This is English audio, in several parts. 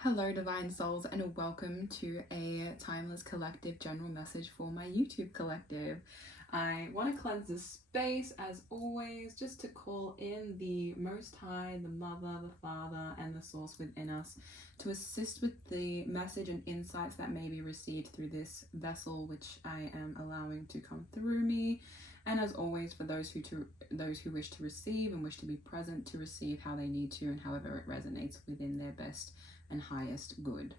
Hello Divine Souls, and welcome to a Timeless Collective general message for my YouTube collective. I want to cleanse this space as always, just to call in the Most High, the Mother, the Father, and the Source within us to assist with the message and insights that may be received through this vessel which I am allowing to come through me. And as always, for those who wish to receive and wish to be present to receive how they need to and however it resonates within their best and highest good.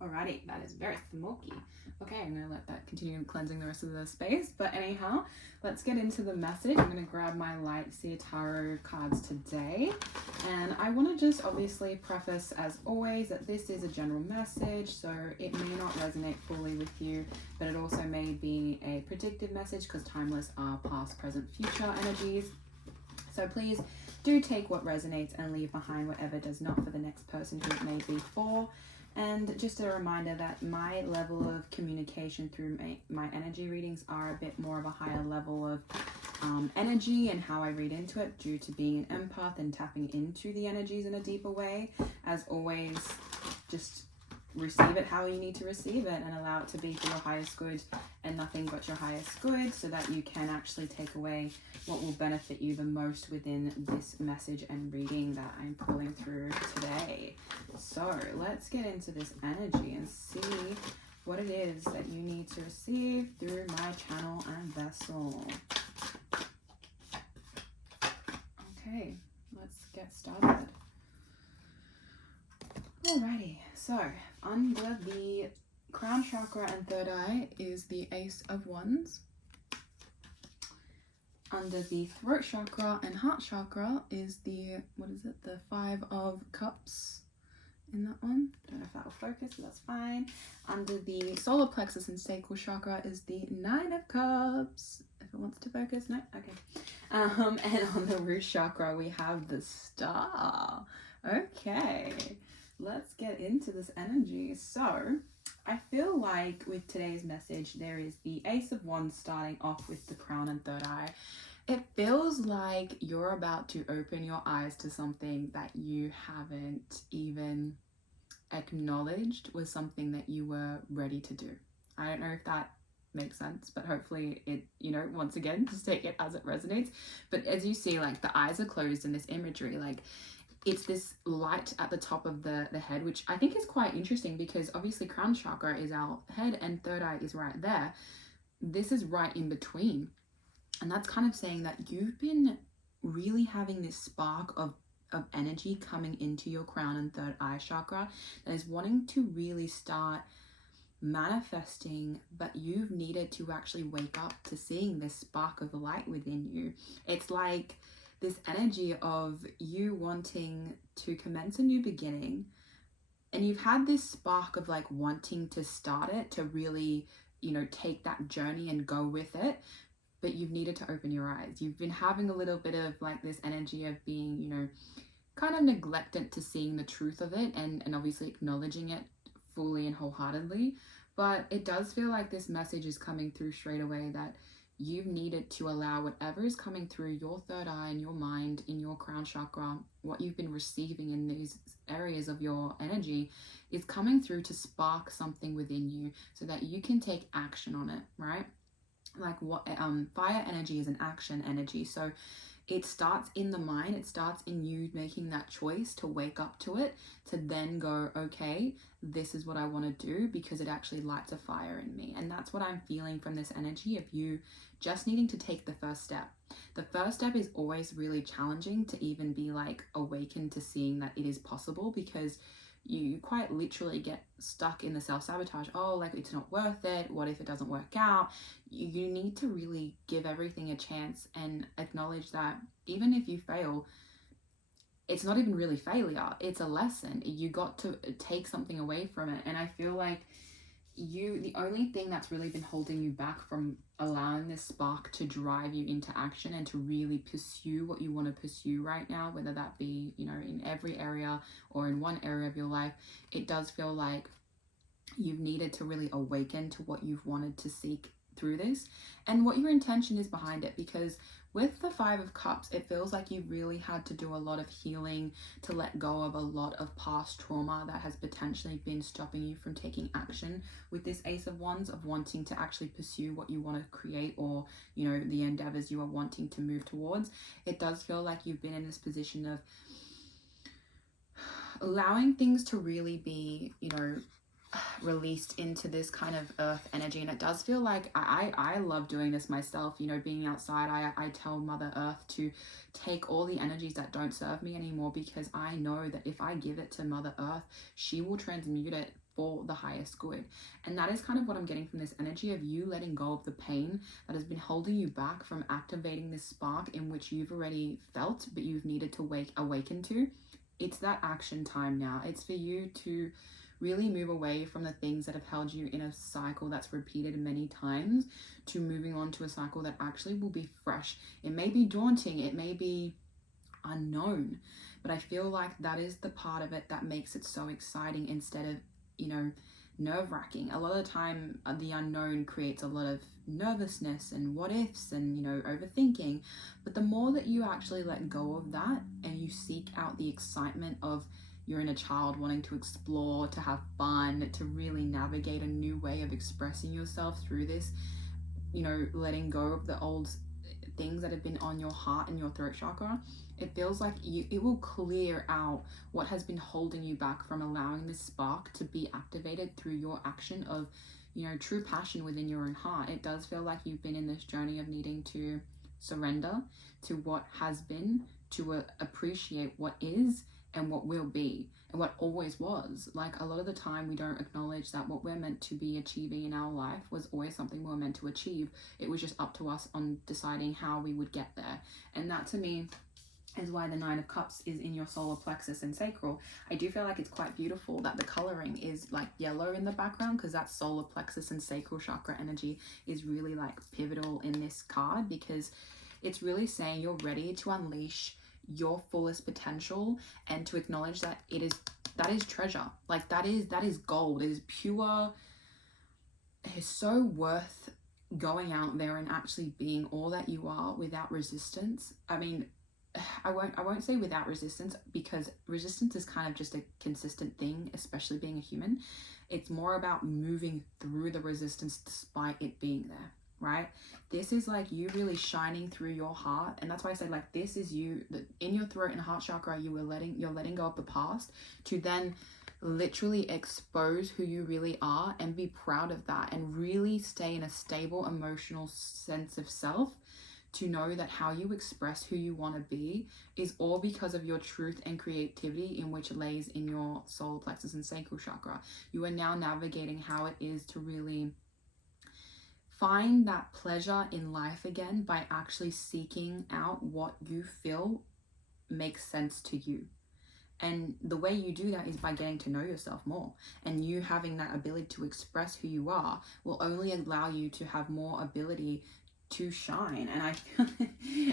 Alrighty, that is very smoky. Okay, I'm going to let that continue cleansing the rest of the space. But anyhow, let's get into the message. I'm going to grab my Light Seer Tarot cards today. And I want to just obviously preface, as always, that this is a general message. So it may not resonate fully with you, but it also may be a predictive message because timeless are past, present, future energies. So please do take what resonates and leave behind whatever does not for the next person who it may be for. And just a reminder that my level of communication through my energy readings are a bit more of a higher level of energy and how I read into it due to being an empath and tapping into the energies in a deeper way. As always, just receive it how you need to receive it and allow it to be for your highest good and nothing but your highest good, so that you can actually take away what will benefit you the most within this message and reading that I'm pulling through today. So let's get into this energy and see what it is that you need to receive through my channel and vessel. Okay, let's get started. Alrighty, so under the crown chakra and third eye is the Ace of Wands. Under the throat chakra and heart chakra is the, the Five of Cups in that one. Don't know if that will focus, but that's fine. Under the solar plexus and sacral chakra is the Nine of Cups. If it wants to focus, no? Okay. And on the root chakra we have the Star. Okay. Let's get into this energy. So I feel like with today's message, there is the Ace of Wands starting off with the crown and third eye. It feels like you're about to open your eyes to something that you haven't even acknowledged was something that you were ready to do. I don't know if that makes sense, but hopefully it, once again, just take it as it resonates. But as you see, like the eyes are closed in this imagery, like it's this light at the top of the head, which I think is quite interesting because obviously crown chakra is our head and third eye is right there. This is right in between. And that's kind of saying that you've been really having this spark of energy coming into your crown and third eye chakra that is wanting to really start manifesting, but you've needed to actually wake up to seeing this spark of light within you. It's like this energy of you wanting to commence a new beginning, and you've had this spark of like wanting to start it, to really, take that journey and go with it, but you've needed to open your eyes. You've been having a little bit of like this energy of being, kind of neglectant to seeing the truth of it and obviously acknowledging it fully and wholeheartedly. But it does feel like this message is coming through straight away that you've needed to allow whatever is coming through your third eye and your mind in your crown chakra, what you've been receiving in these areas of your energy is coming through to spark something within you so that you can take action on it, right? Like what fire energy is an action energy. So it starts in the mind, it starts in you making that choice to wake up to it, to then go, okay, this is what I want to do, because it actually lights a fire in me. And that's what I'm feeling from this energy of you just needing to take the first step. The first step is always really challenging to even be like awakened to seeing that it is possible, because you quite literally get stuck in the self-sabotage. Oh, like it's not worth it. What if it doesn't work out? You need to really give everything a chance and acknowledge that even if you fail, it's not even really failure. It's a lesson. You got to take something away from it. And I feel like the only thing that's really been holding you back from allowing this spark to drive you into action and to really pursue what you want to pursue right now, whether that be, in every area or in one area of your life, it does feel like you've needed to really awaken to what you've wanted to seek through this and what your intention is behind it. Because with the Five of Cups, it feels like you really had to do a lot of healing to let go of a lot of past trauma that has potentially been stopping you from taking action with this Ace of Wands, of wanting to actually pursue what you want to create, or, you know, the endeavors you are wanting to move towards. It does feel like you've been in this position of allowing things to really be, you know, released into this kind of earth energy. And it does feel like I love doing this myself, you know, being outside. I tell Mother Earth to take all the energies that don't serve me anymore, because I know that if I give it to Mother Earth, she will transmute it for the highest good. And that is kind of what I'm getting from this energy of you letting go of the pain that has been holding you back from activating this spark in which you've already felt but you've needed to awaken to. It's that action time now. It's for you to really move away from the things that have held you in a cycle that's repeated many times, to moving on to a cycle that actually will be fresh. It may be daunting, it may be unknown, but I feel like that is the part of it that makes it so exciting, instead of, you know, nerve-wracking. A lot of the time, the unknown creates a lot of nervousness and what ifs and, you know, overthinking. But the more that you actually let go of that and you seek out the excitement of your inner child wanting to explore, to have fun, to really navigate a new way of expressing yourself through this, you know, letting go of the old things that have been on your heart and your throat chakra, it feels like it will clear out what has been holding you back from allowing this spark to be activated through your action of, you know, true passion within your own heart. It does feel like you've been in this journey of needing to surrender to what has been, to appreciate what is and what will be and what always was. Like, a lot of the time we don't acknowledge that what we're meant to be achieving in our life was always something we were meant to achieve. It was just up to us on deciding how we would get there. And that, to me, is why the Nine of Cups is in your solar plexus and sacral. I do feel like it's quite beautiful that the coloring is like yellow in the background, because that solar plexus and sacral chakra energy is really like pivotal in this card, because it's really saying you're ready to unleash your fullest potential and to acknowledge that that is treasure. Like, that is gold. It is pure. It is so worth going out there and actually being all that you are without resistance. I mean, I won't say without resistance, because resistance is kind of just a consistent thing, especially being a human. It's more about moving through the resistance despite it being there, right? This is like you really shining through your heart. And that's why I said, like, this is you in your throat and heart chakra. You're letting go of the past to then literally expose who you really are and be proud of that, and really stay in a stable emotional sense of self, to know that how you express who you want to be is all because of your truth and creativity, in which lays in your solar plexus and sacral chakra. You are now navigating how it is to really find that pleasure in life again by actually seeking out what you feel makes sense to you. And the way you do that is by getting to know yourself more. And you having that ability to express who you are will only allow you to have more ability to shine. And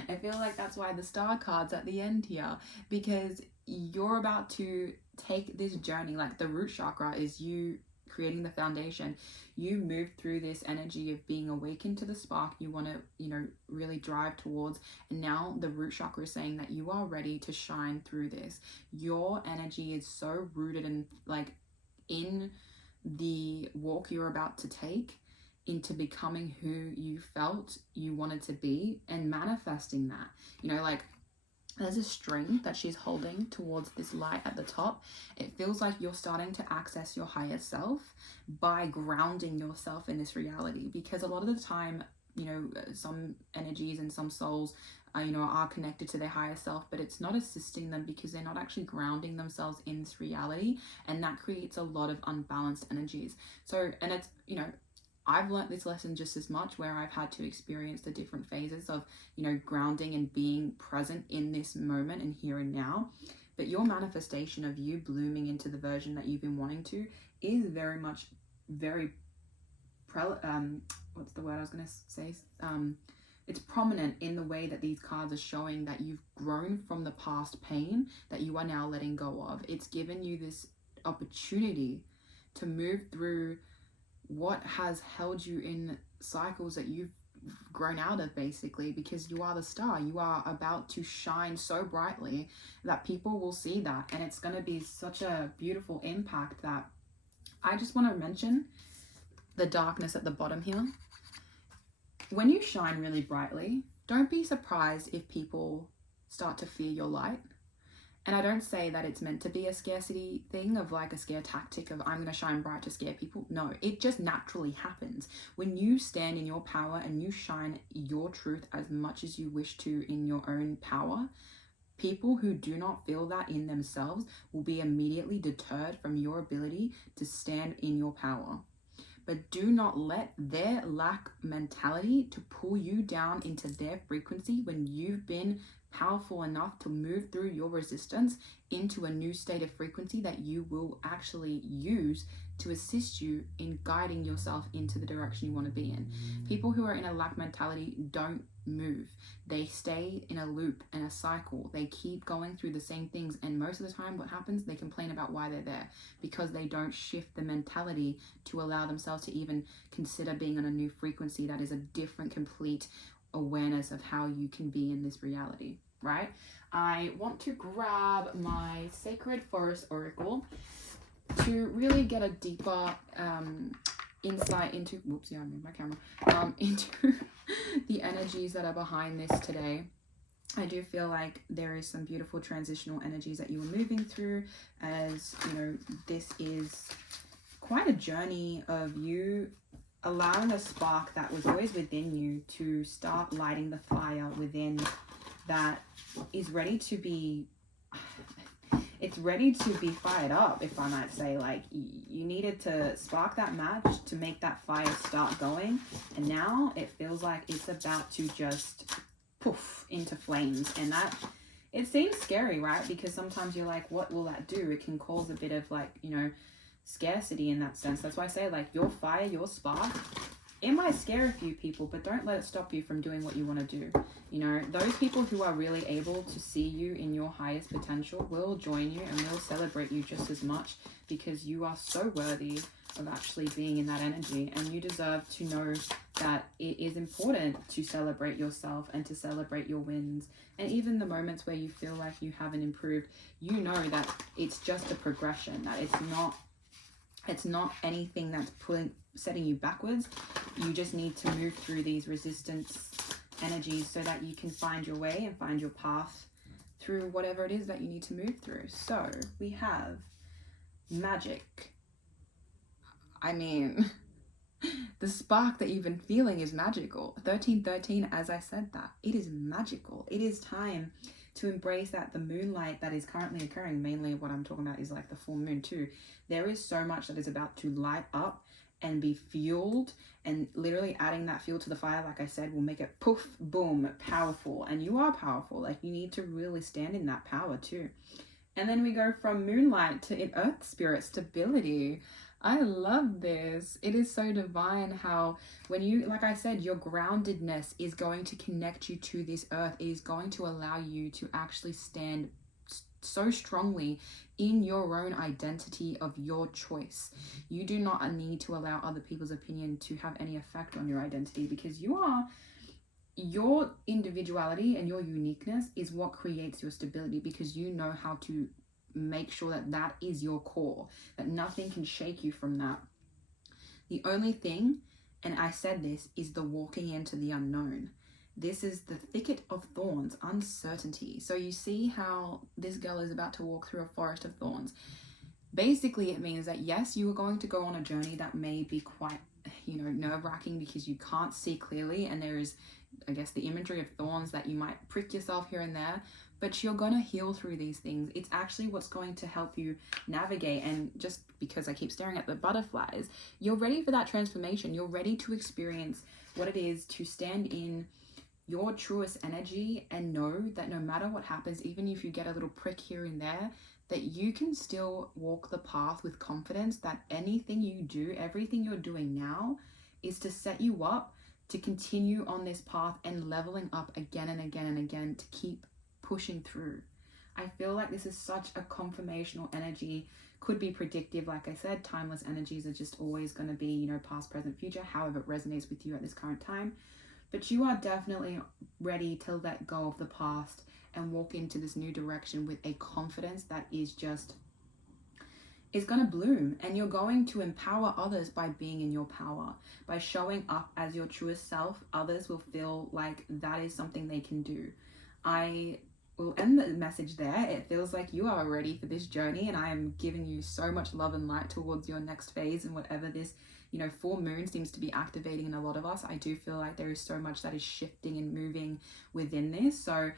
I feel like that's why the star card's at the end here, because you're about to take this journey. Like, the root chakra is you creating the foundation. You move through this energy of being awakened to the spark you want to, you know, really drive towards. And now the root chakra is saying that you are ready to shine through this. Your energy is so rooted and like in the walk you're about to take into becoming who you felt you wanted to be and manifesting that. You know, like, there's a string that she's holding towards this light at the top. It feels like you're starting to access your higher self by grounding yourself in this reality, because a lot of the time, you know, some energies and some souls you know, are connected to their higher self, but it's not assisting them because they're not actually grounding themselves in this reality, and that creates a lot of unbalanced energies. So, and it's, you know, I've learnt this lesson just as much, where I've had to experience the different phases of, you know, grounding and being present in this moment and here and now. But your manifestation of you blooming into the version that you've been wanting to is very much, what's the word I was going to say? It's prominent in the way that these cards are showing that you've grown from the past pain that you are now letting go of. It's given you this opportunity to move through what has held you in cycles that you've grown out of, basically, because you are the star. You are about to shine so brightly that people will see that, and it's going to be such a beautiful impact. That I just want to mention the darkness at the bottom here. When you shine really brightly, don't be surprised if people start to fear your light. And I don't say that it's meant to be a scarcity thing, of like a scare tactic of I'm going to shine bright to scare people. No, it just naturally happens. When you stand in your power and you shine your truth as much as you wish to in your own power, people who do not feel that in themselves will be immediately deterred from your ability to stand in your power. But do not let their lack mentality to pull you down into their frequency when you've been powerful enough to move through your resistance into a new state of frequency that you will actually use to assist you in guiding yourself into the direction you want to be in. People who are in a lack mentality don't move. They stay in a loop and a cycle. They keep going through the same things, and most of the time what happens, they complain about why they're there, because they don't shift the mentality to allow themselves to even consider being on a new frequency that is a different, complete awareness of how you can be in this reality, right? I want to grab my Sacred Forest Oracle to really get a deeper insight into, whoops, yeah, I moved my camera, into the energies that are behind this today. I do feel like there is some beautiful transitional energies that you are moving through, as you know, this is quite a journey of you allowing the spark that was always within you to start lighting the fire within that is ready to be, it's ready to be fired up, if I might say. Like, you needed to spark that match to make that fire start going, and now it feels like it's about to just poof into flames. And that, it seems scary, right? Because sometimes you're like, what will that do? It can cause a bit of, like, you know, scarcity in that sense. That's why I say, like, your fire, your spark, it might scare a few people, but don't let it stop you from doing what you want to do. You know, those people who are really able to see you in your highest potential will join you and will celebrate you just as much, because you are so worthy of actually being in that energy, and you deserve to know that it is important to celebrate yourself and to celebrate your wins. And even the moments where you feel like you haven't improved, you know that it's just a progression, that it's not anything that's setting you backwards. You just need to move through these resistance energies so that you can find your way and find your path through whatever it is that you need to move through. So we have magic. I mean, the spark that you've been feeling is magical. 1313, as I said, that it is magical. It is time to embrace that the moonlight that is currently occurring. Mainly what I'm talking about is like the full moon too. There is so much that is about to light up and be fueled, and literally adding that fuel to the fire, like I said, will make it poof, boom, powerful. And you are powerful. Like, you need to really stand in that power too. And then we go from moonlight to earth spirit stability. I love this. It is so divine how when you, like I said, your groundedness is going to connect you to this earth. It is going to allow you to actually stand so strongly in your own identity of your choice. You do not need to allow other people's opinion to have any effect on your identity, because your individuality and your uniqueness is what creates your stability, because you know how to make sure that that is your core, that nothing can shake you from that. The only thing, and I said this, is the walking into the unknown. This is the thicket of thorns, uncertainty. So you see how this girl is about to walk through a forest of thorns. Basically, it means that yes, you are going to go on a journey that may be quite, you know, nerve-wracking, because you can't see clearly, and there is, I guess, the imagery of thorns that you might prick yourself here and there, but you're going to heal through these things. It's actually what's going to help you navigate. And just because I keep staring at the butterflies, you're ready for that transformation. You're ready to experience what it is to stand in your truest energy and know that no matter what happens, even if you get a little prick here and there, that you can still walk the path with confidence, that anything you do, everything you're doing now is to set you up to continue on this path and leveling up again and again and again to keep pushing through. I feel like this is such a confirmational energy. Could be predictive, like I said. Timeless energies are just always going to be, you know, past, present, future, however it resonates with you at this current time. But you are definitely ready to let go of the past and walk into this new direction with a confidence that is just, is going to bloom, and you're going to empower others by being in your power. By showing up as your truest self, others will feel like that is something they can do. I will end the message there. It feels like you are ready for this journey, and I am giving you so much love and light towards your next phase, and whatever this, full moon seems to be activating in a lot of us. I do feel like there is so much that is shifting and moving within this. So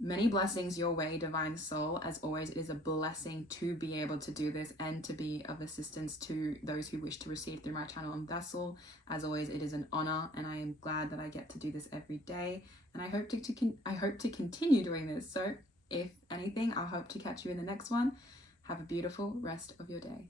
many blessings your way, divine soul. As always, it is a blessing to be able to do this and to be of assistance to those who wish to receive through my channel and vessel. As always, it is an honor, and I am glad that I get to do this every day, and I hope to continue doing this. So if anything, I'll hope to catch you in the next one. Have a beautiful rest of your day.